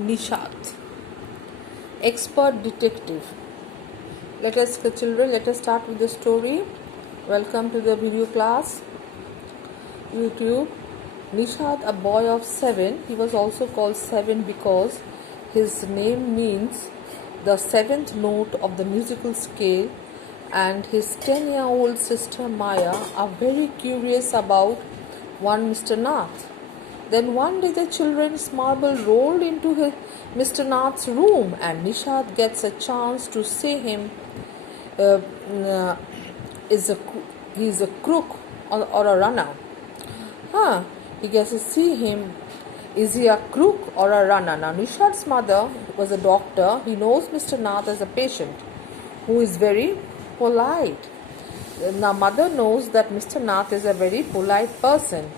Nishat, expert detective. Children, let us start with the story. Welcome to the video class. YouTube. Nishat, a boy of 7, he was also called 7 because his name means the seventh note of the musical scale, and his 10-year-old sister Maya are very curious about one Mr. Nath. Then one day the children's marble rolled into Mr. Nath's room, and Nishat gets a chance to say him he's a crook or a runner. He gets to see him. Is he a crook or a runner? Now, Nishat's mother was a doctor. He knows Mr. Nath as a patient who is very polite. Now, mother knows that Mr. Nath is a very polite person.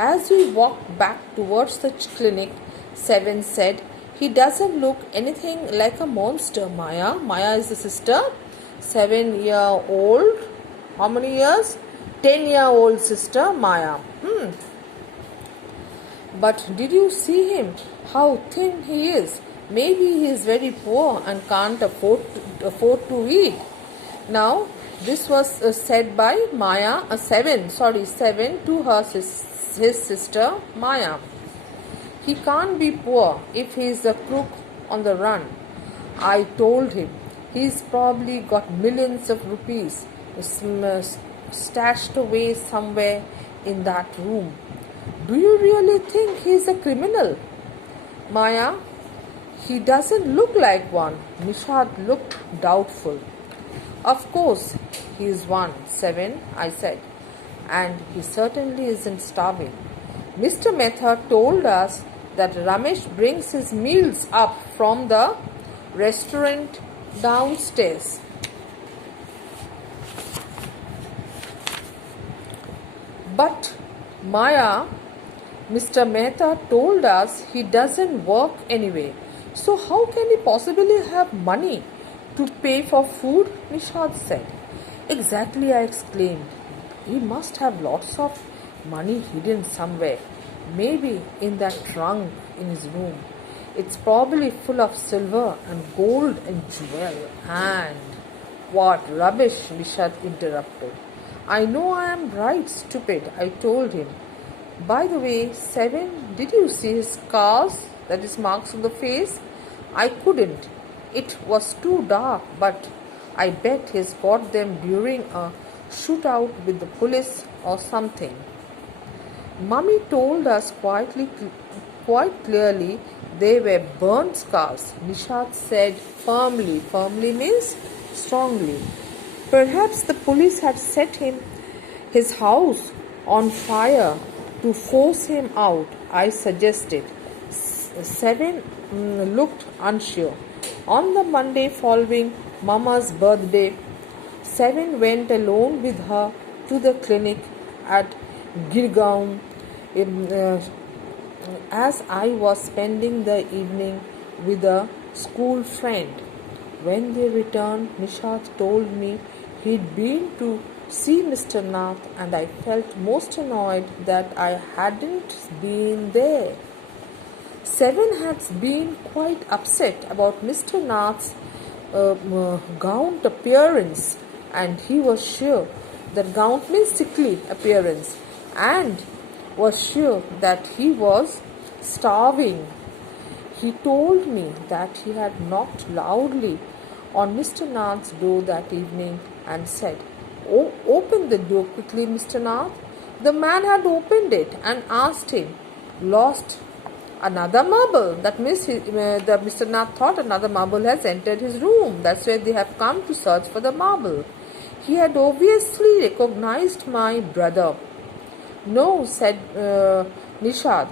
As we walked back towards the clinic, 7 said, "He doesn't look anything like a monster, Maya." Maya is the sister. 7-year-old. How many years? 10-year-old sister, Maya. But did you see him? How thin he is. Maybe he is very poor and can't afford to eat. Now, this was said by Maya, 7 to his sister Maya. He can't be poor if he is a crook on the run. I told him he's probably got millions of rupees stashed away somewhere in that room. Do you really think he's a criminal? Maya, he doesn't look like one. Nishat looked doubtful. Of course, he is one, 7, I said, and he certainly isn't starving. Mr. Mehta told us that Ramesh brings his meals up from the restaurant downstairs. But Maya, Mr. Mehta told us he doesn't work anyway. So how can he possibly have money to pay for food? Nishat said. Exactly, I exclaimed. He must have lots of money hidden somewhere. Maybe in that trunk in his room. It's probably full of silver and gold and jewel. And what rubbish, Nishat interrupted. I know I am right, stupid, I told him. By the way, 7, did you see his scars, that is marks on the face? I couldn't. It was too dark, but I bet he's got them during a shootout with the police or something. Mummy told us quite clearly they were burnt scars. Nishat said firmly. Firmly means strongly. Perhaps the police had set his house on fire to force him out, I suggested. 7 looked unsure. On the Monday following Mama's birthday, 7 went alone with her to the clinic at Girgaon. As I was spending the evening with a school friend. When they returned, Nishat told me he'd been to see Mr. Nath, and I felt most annoyed that I hadn't been there. 7 had been quite upset about Mr. Nath's gaunt appearance, and he was sure that gaunt means sickly appearance, and was sure that he was starving. He told me that he had knocked loudly on Mr. Nath's door that evening and said, "Oh, open the door quickly, Mr. Nath." The man had opened it and asked him, "Lost another marble?" That means Mr. Nath thought another marble has entered his room. That's why they have come to search for the marble. He had obviously recognized my brother. No, said Nishat.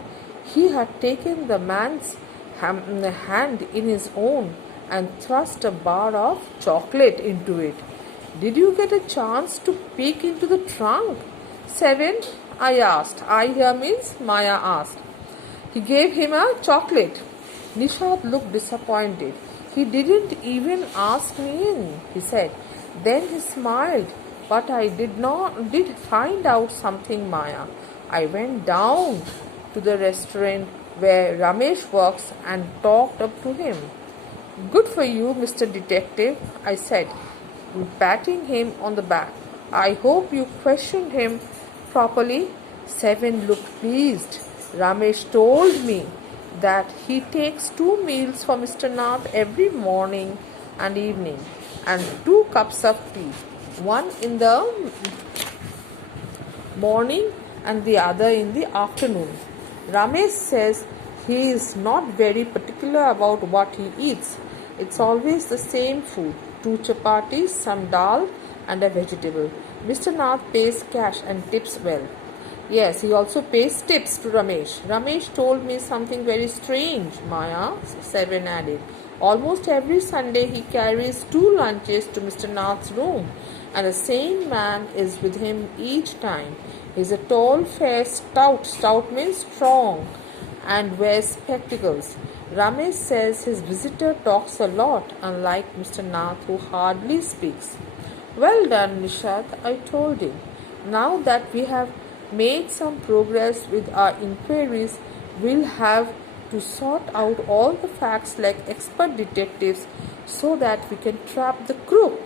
He had taken the man's hand in his own and thrust a bar of chocolate into it. Did you get a chance to peek into the trunk? 7, I asked. I here means Maya asked. He gave him a chocolate. Nishat looked disappointed. He didn't even ask me in, he said. Then he smiled. But I did find out something, Maya. I went down to the restaurant where Ramesh works, and talked up to him. Good for you, Mr. Detective, I said, patting him on the back. I hope you questioned him properly. Seven looked pleased. Ramesh told me that he takes 2 meals for Mr. Nath every morning and evening, and 2 cups of tea, one in the morning and the other in the afternoon. Ramesh says he is not very particular about what he eats. It's always the same food: 2 chapatis, some dal, and a vegetable. Mr. Nath pays cash and tips well. Yes, he also pays tips to Ramesh. Ramesh told me something very strange, Maya, Seven added. Almost every Sunday he carries 2 lunches to Mr. Nath's room, and the same man is with him each time. He is a tall, fair, stout means strong, and wears spectacles. Ramesh says his visitor talks a lot, unlike Mr. Nath, who hardly speaks. Well done, Nishad, I told him. Now that we have made some progress with our inquiries, we'll have to sort out all the facts like expert detectives so that we can trap the crook.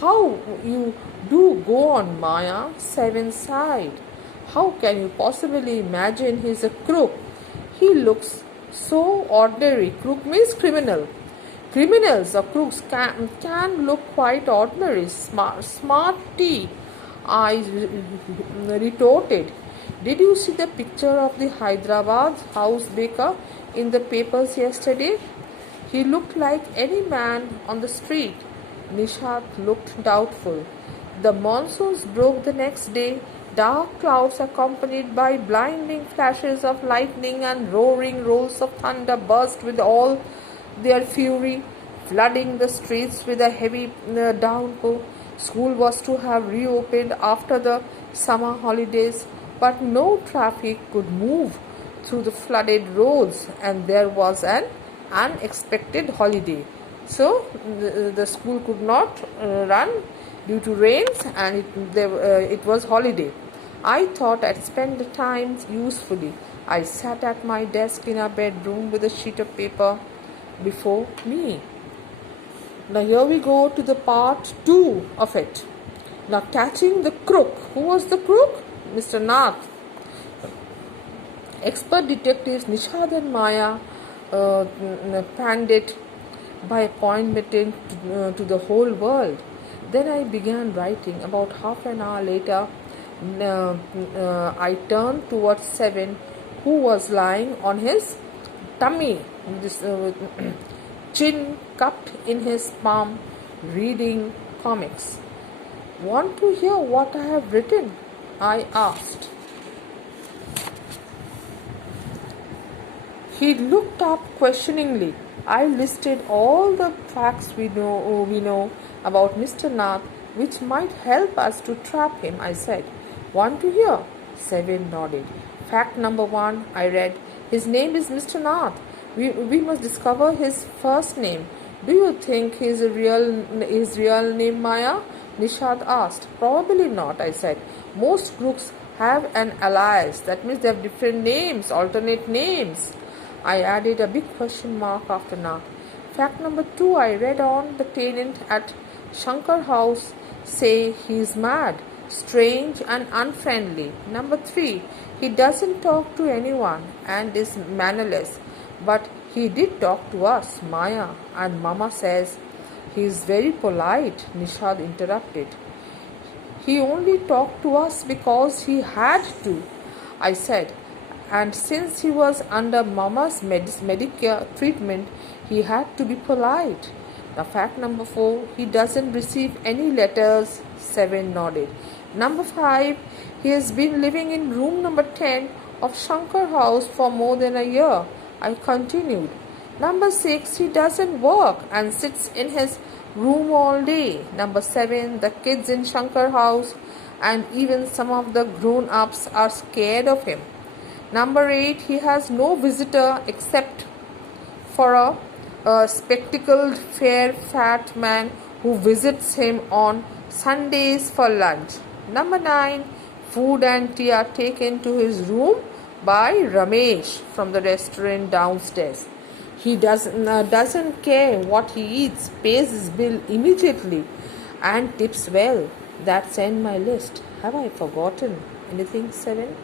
How you do go on, Maya, Seven sighed. How can you possibly imagine he's a crook? He looks so ordinary. Crook means criminal. Criminals or crooks can look quite ordinary. Smarty, I retorted. Did you see the picture of the Hyderabad house baker in the papers yesterday? He looked like any man on the street. Nishat looked doubtful. The monsoons broke the next day. Dark clouds accompanied by blinding flashes of lightning and roaring rolls of thunder burst with all their fury, flooding the streets with a heavy downpour. School was to have reopened after the summer holidays, but no traffic could move through the flooded roads, and there was an unexpected holiday. So the school could not run due to rains, and it was holiday. I thought I'd spend the time usefully. I sat at my desk in our bedroom with a sheet of paper before me. Now here we go to the part 2 of it. Now catching the crook. Who was the crook? Mr. Nath. Expert detectives Nishad and Maya panned it by appointment to the whole world. Then I began writing. About half an hour later, I turned towards Seven, who was lying on his tummy, chin cupped in his palm, reading comics. Want to hear what I have written? I asked. He looked up questioningly. I listed all the facts we know about Mr. Nath, which might help us to trap him, I said. Want to hear? Seven nodded. Fact number 1, I read. His name is Mr. Nath. We must discover his first name. Do you think his real name Maya? Nishad asked. Probably not, I said. Most crooks have an alias. That means they have different names, alternate names. I added a big question mark after Nath. Fact number 2, I read on the tenant at Shankar House say he's mad, strange and unfriendly. Number 3, he doesn't talk to anyone and is mannerless. But he did talk to us, Maya, and Mama says he is very polite, Nishad interrupted. He only talked to us because he had to, I said. And since he was under Mama's Medicare treatment, he had to be polite. Now, fact number 4, he doesn't receive any letters. Seven nodded. Number 5, he has been living in room number 10 of Shankar House for more than a year. I continued. Number 6, he doesn't work and sits in his room all day. Number 7, the kids in Shankar House and even some of the grown-ups are scared of him. Number 8, he has no visitor except for a spectacled, fair, fat man who visits him on Sundays for lunch. Number 9, food and tea are taken to his room by Ramesh from the restaurant downstairs. He doesn't care what he eats, pays his bill immediately, and tips well. That's in my list. Have I forgotten anything, 7?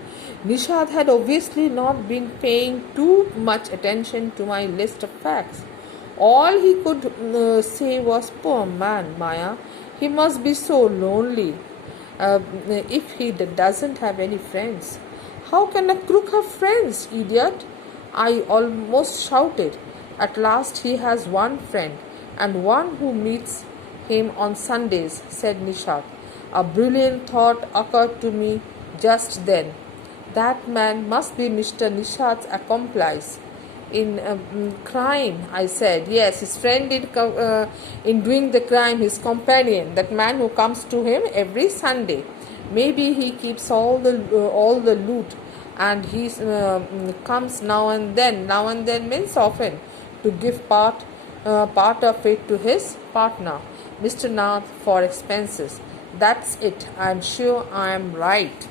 Nishad had obviously not been paying too much attention to my list of facts. All he could say was, "Poor man, Maya. He must be so lonely if he doesn't have any friends." "How can a crook have friends, idiot?" I almost shouted. "At last he has one friend, and one who meets him on Sundays," said Nishad. A brilliant thought occurred to me just then. That man must be Mr. Nishad's accomplice in crime, I said. "Yes, his friend in doing the crime, his companion, that man who comes to him every Sunday. Maybe he keeps all the loot, and he comes now and then. Now and then means often, to give part of it to his partner, Mr. Nath, for expenses. That's it. I'm sure I am right."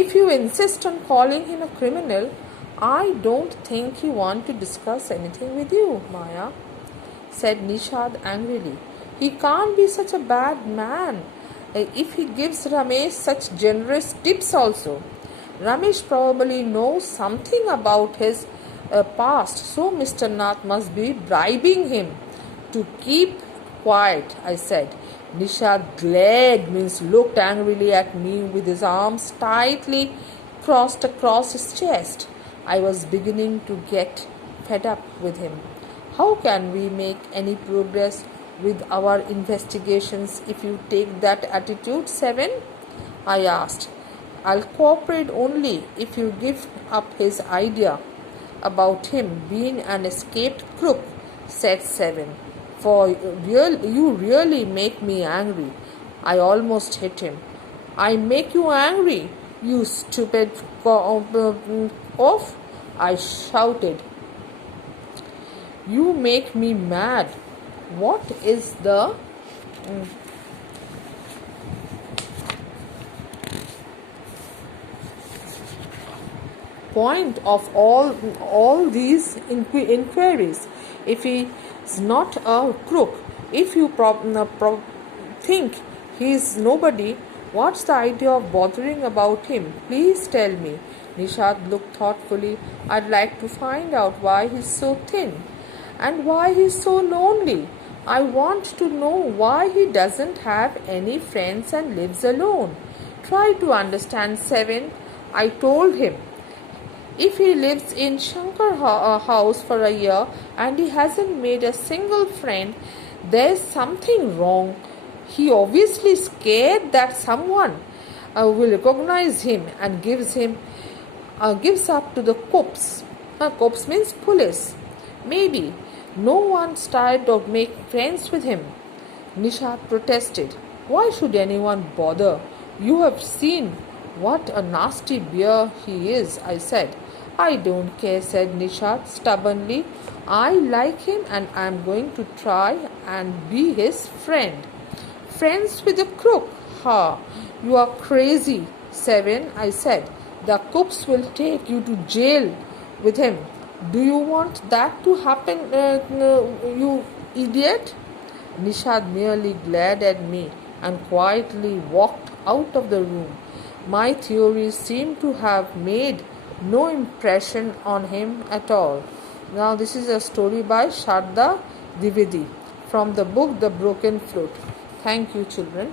"If you insist on calling him a criminal, I don't think he wants to discuss anything with you, Maya," said Nishad angrily. "He can't be such a bad man if he gives Ramesh such generous tips also. Ramesh probably knows something about his past, so Mr. Nath must be bribing him to keep quiet," I said. Nishad glared, means looked angrily at me with his arms tightly crossed across his chest. I was beginning to get fed up with him. "How can we make any progress with our investigations if you take that attitude, 7? I asked. "I'll cooperate only if you give up his idea about him being an escaped crook," said 7. "For you really make me angry." I almost hit him. "I make you angry, you stupid oaf," I shouted. "You make me mad. What is the point of all these inquiries if he is not a crook? If you think he is nobody, what's the idea of bothering about him? Please tell me." Nishad looked thoughtfully. "I'd like to find out why he's so thin and why he's so lonely. I want to know why he doesn't have any friends and lives alone. Try to understand, 7. I told him. If he lives in Shankar house for a year and he hasn't made a single friend, there's something wrong. He obviously scared that someone will recognize him and gives up to the cops. Cops means police. Maybe no one's tired of making friends with him." Nishad protested. "Why should anyone bother? You have seen what a nasty bear he is," I said. "I don't care," said Nishad stubbornly. "I like him and I am going to try and be his friend." "Friends with a crook? Ha! You are crazy, 7, I said. "The cops will take you to jail with him. Do you want that to happen, you idiot?" Nishad merely glared at me and quietly walked out of the room. My theories seemed to have made no impression on him at all. Now this is a story by Sharda Dwivedi from the book The Broken Flute. Thank you, children.